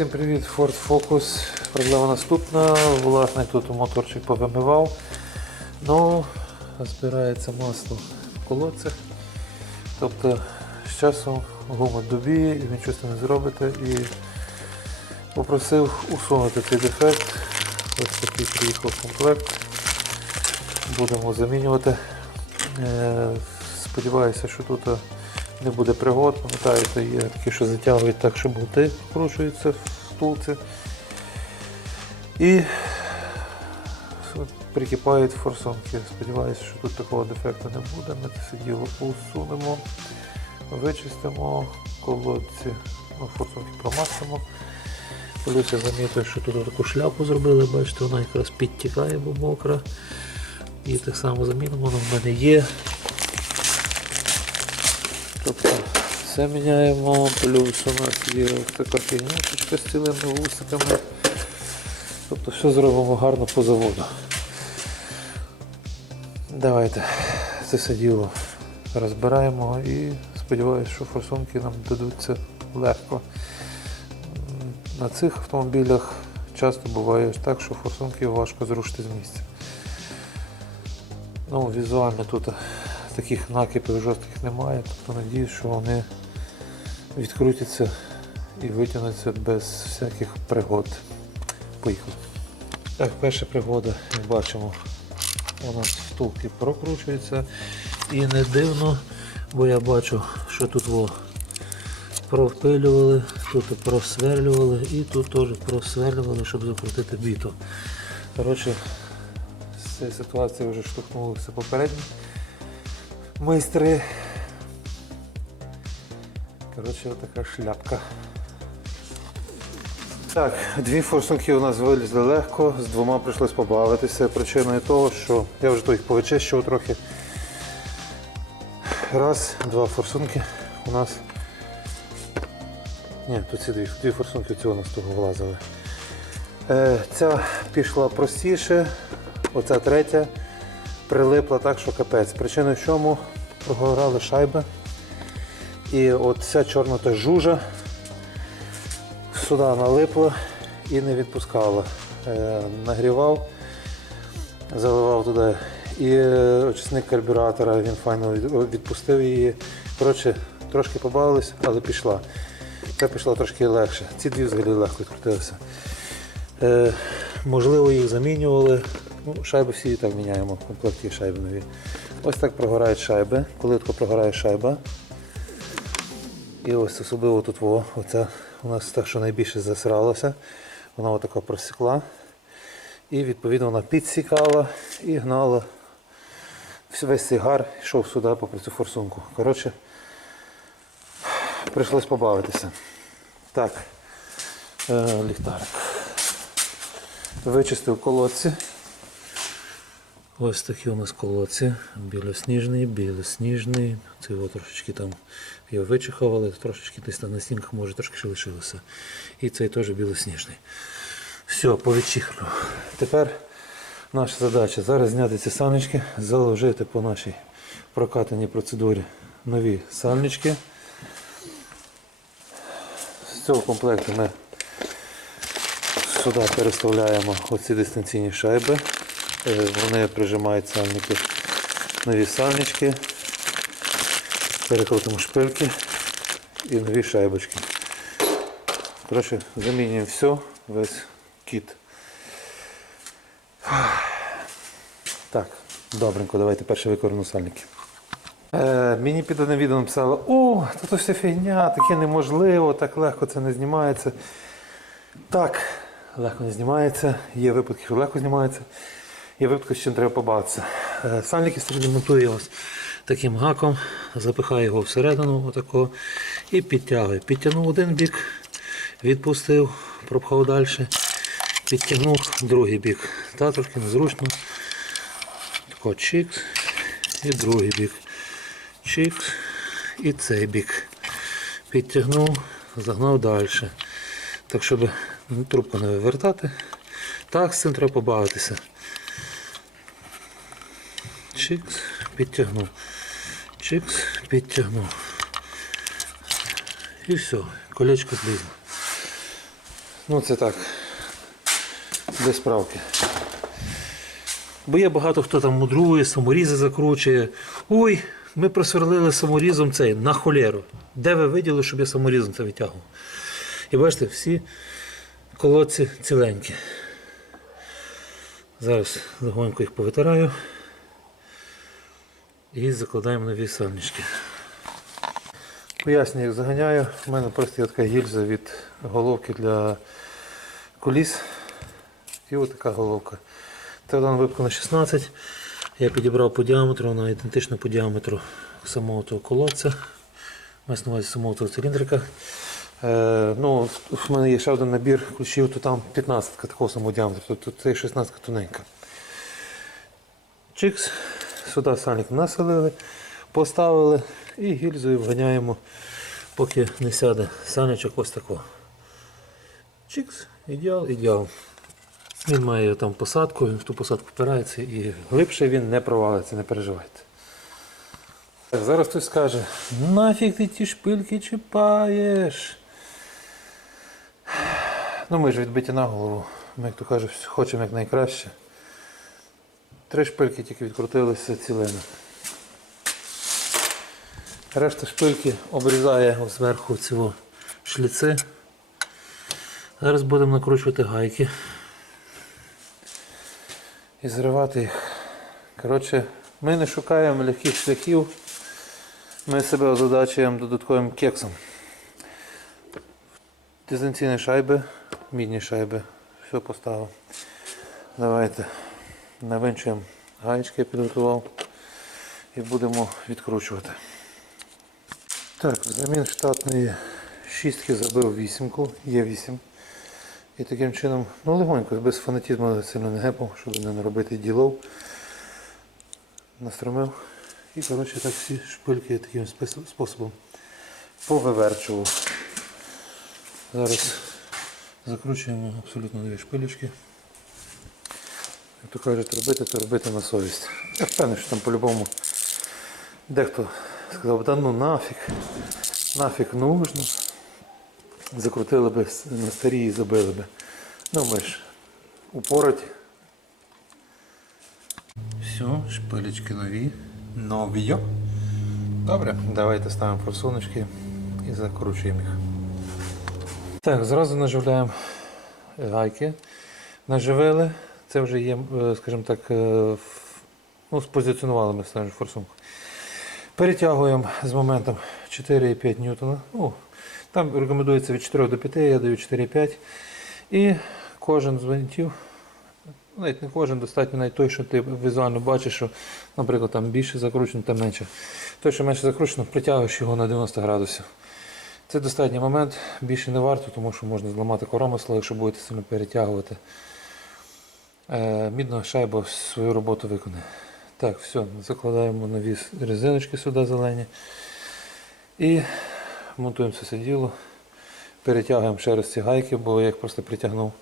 Всім привіт, Ford Focus. Проблема наступна. Власник тут моторчик повимивав. Ну, збирається масло в колодцях. Тобто з часом гума добіє він щось не зробите. І попросив усунути цей дефект. Ось такий приїхав комплект. Будемо замінювати. Е, Сподіваюся, що тут не буде пригод. Пам'ятаєте, є такі, що затягують так, що болти вкручуються в втулці. І прикипають форсунки. Сподіваюся, що тут такого дефекту не буде. Ми це діло усунемо, вичистимо колодці, ну, форсунки промастимо. Плюс я замітив, що тут таку шляпу зробили, бачите, вона якраз підтікає, бо мокра. І так само замінимо, вона в мене є. Тобто все міняємо, плюс у нас є така фігнючечка з цілими вусиками. Тобто все зробимо гарно по заводу. Давайте це все діло розбираємо і сподіваюся, що форсунки нам дадуться легко. На цих автомобілях часто буває так, що форсунки важко зрушити з місця. Ну, візуально тут таких накипів жорстких немає, тобто надіюсь, що вони відкрутяться і витягнуться без всяких пригод. Поїхали. Так, перша пригода, як бачимо, у нас втулки прокручуються. І не дивно, бо я бачу, що тут во провпилювали, тут просверлювали і тут теж просверлювали, щоб закрутити біту. Коротше, з цієї ситуації вже штовхнулися попередні майстри. Коротше, така шляпка. Так, дві форсунки у нас вилізли легко, з двома прийшлось побавитися. Причиною того, що я вже то їх повичищував трохи. Раз, два форсунки у нас. Ні, тут ці дві, дві форсунки цього у нас того влазили. Е, ця пішла простіше, оця третя прилипла так, що капець. Причина в чому прогорали шайби. І от ця чорна та жужа сюди налипла і не відпускала. Е, нагрівав, заливав туди і е, очисник карбюратора, він файно відпустив її. Коротше, трошки побавились, але пішла. Це пішла трошки легше. Ці дві взагалі легко відкрутилися. Е, можливо, їх замінювали. Ну, шайби всі і так міняємо, в шайби нові. Ось так прогорають шайби. Коли тако прогорає шайба. І ось особливо тут во, оця у нас так, що найбільше засралося. Вона отака просікла. І відповідно вона підсікала і гнала. Весь цей йшов сюди попри цю форсунку. Коротше, прийшлось побавитися. Так, е, ліхтарик. Вичистив колодці. Ось такі у нас колодці. Білосніжний, білосніжний. Це його трошечки там його вичихав, але трошечки десь там на стінках може трошки ще лишилося. І цей теж білосніжний. Все, повідчихав. Тепер наша задача зараз зняти ці санечки, заложити по нашій прокатаній процедурі нові сальнички. З цього комплекту ми Сюди переставляємо оці дистанційні шайби. Е, Вони прижимають сальники, нові сальнички. Перекрутимо шпильки і нові шайбочки. Коротше, замінюємо все, весь кіт. Так, добренько, давайте перше викоримо сальники. Е, мені під одним відео написали, о, то все фігня, таке неможливо, так легко це не знімається. Так, легко не знімається. Є випадки, що легко знімається. Є випадки, з чим треба побавитися. Е, Сальники монтую ось таким гаком, запихаю його всередину отако, і підтягую. Підтягнув один бік, відпустив, пропхав далі, підтягнув другий бік. Та трошки незручно. Тако чикс і другий бік. Чикс і цей бік. Підтягнув, загнав далі. Так, щоб трубку не вивертати. Так, з цим треба побавитися. Чикс, підтягнув. Чикс, підтягнув. І все, колечко злізло. Ну це так. Для справки. Бо є багато хто там мудрує, саморізи закручує. Ой, ми просверлили саморізом цей на холєру. Де ви виділи, щоб я саморізом це витягував? І бачите, всі колодці ціленькі. Зараз легонько їх повитираю і закладаємо нові сальнички. Поясню, як заганяю. У мене просто є така гільза від головки для коліс. І ось така головка. Вона випкана 16. Я підібрав по діаметру, вона ідентична по діаметру самого того колодця. Мається на увазі самого того циліндрика. Е, ну, в мене є ще один набір ключів, то там 15 такого самого діаметру, тобто це 16 тоненька. Чикс, сюди сальник населили, поставили і гільзою вганяємо, поки не сяде сальничок ось такого. Чикс, ідеал, ідеал. Він має там посадку, він в ту посадку впирається і глибше він не провалиться, не переживайте. Так, зараз хтось скаже, нафіг ти ті шпильки чіпаєш. Ну ми ж відбиті на голову. Ми, як то кажуть, хочемо як найкраще. Три шпильки тільки відкрутилися цілими. Решта шпильки обрізає зверху цього шліци. Зараз будемо накручувати гайки і зривати їх. Коротше, ми не шукаємо легких шляхів, ми себе озадачуємо додатковим кексом. Дистанційні шайби, мідні шайби, все поставив. Давайте навинчуємо гаєчки, я підготував і будемо відкручувати. Так, взамін штатної шістки забив вісімку, є вісім. І таким чином, ну легонько, без фанатізму сильно не гепав, щоб не наробити ділов. Настромив. І коротше так всі шпильки таким способом повиверчував. Зараз закручуємо абсолютно нові шпилечки. Як то кажуть, робити, то робити на совість. Я впевнений, що там по-любому дехто сказав, да ну нафіг, нафіг нужно. Закрутили би на старі і забили би. Ну ми ж упороті. Все, шпилечки нові. Нові. Добре, давайте ставимо форсуночки і закручуємо їх. Так, зразу наживляємо гайки. Наживили. Це вже є, е, скажімо так, е, ну, спозиціонували ми скажімо, форсунку. Перетягуємо з моментом 4,5 ньютона. Ну, там рекомендується від 4 до 5, я даю 4,5. І кожен з винтів, навіть не кожен, достатньо навіть той, що ти візуально бачиш, що, наприклад, там більше закручено, там менше. Той, що менше закручено, притягуєш його на 90 градусів. Це достатній момент, більше не варто, тому що можна зламати коромисло, якщо будете сильно перетягувати. Е, Мідна шайба свою роботу виконає. Так, все, закладаємо нові резиночки сюди зелені. І монтуємо це діло. Перетягуємо раз ці гайки, бо я їх просто притягнув.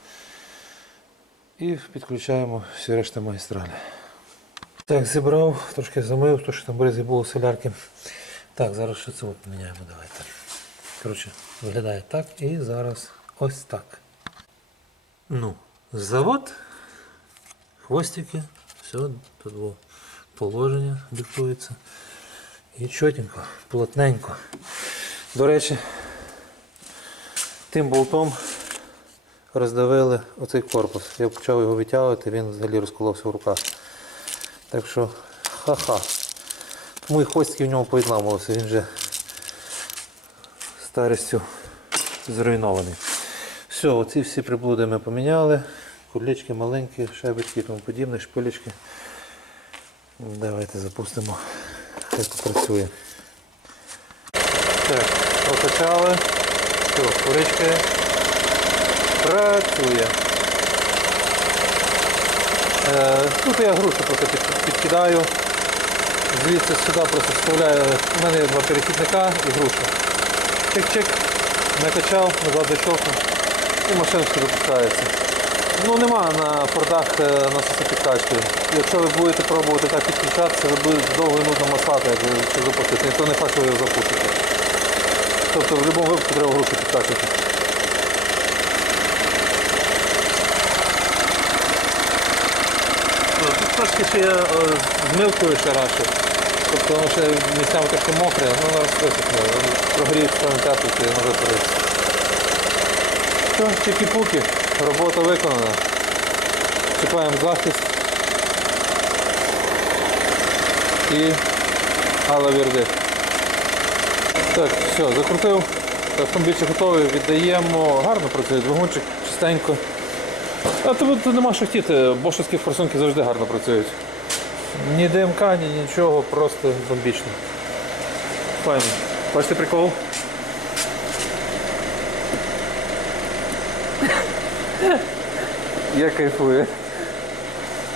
І підключаємо всі решти магістралі. Так, зібрав, трошки замив, то що там бризги було солярки. Так, зараз ще це поміняємо, давайте. Коротше, виглядає так і зараз ось так. Ну, завод, хвостики, все, тут положення диктується. І чотенько, плотненько. До речі, тим болтом роздавили оцей корпус. Я почав його витягувати, він взагалі розколовся в руках. Так що, ха-ха. Тому і хвостики в ньому поєднавалися, він вже старістю зруйнований. Все, оці всі приблуди ми поміняли. Курлички маленькі, шайбочки і тому подібне, шпилечки. Давайте запустимо. Хай попрацює. Так, прокачали. Все, курички. Працює. Е, тут я грушу просто підкидаю. Звідси сюди просто вставляю. У мене є два перехідника і грушу. Чик-чик, накачав, назад защелкнув і машинка запускається. Ну нема на фордах е, насоси підкачки. Якщо ви будете пробувати так підключатися, ви будете довго і нудно масати, як ви запустите, ніхто не факт, що ви запустите. Тобто в будь-якому випадку треба грушу підкачувати. Е, трошки ще я змилкою ще раніше. Тобто воно ще місцями трошки мокре, ну воно розписане, прогріється, не тепло, і воно запориться. Все, чекі-пуки робота виконана. Чіпаємо захист. І Алла Верди. Так, все, закрутив. Автомобіль готовий, віддаємо. Гарно працює двигунчик, чистенько. А тут, тут нема що хотіти, бошовські форсунки завжди гарно працюють. Ні ДМК, ні нічого, просто бомбічно. Файно. Бачите прикол? Я кайфую.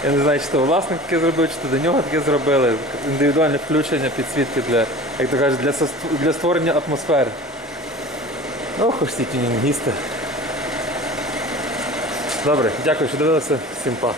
Я не знаю, чи то власник таке зробив, чи то до нього таке зробили. Індивідуальне включення підсвітки для, як то кажуть, для, для створення атмосфери. Ох, уж ці тюнінгісти. Добре, дякую, що дивилися. Всім па.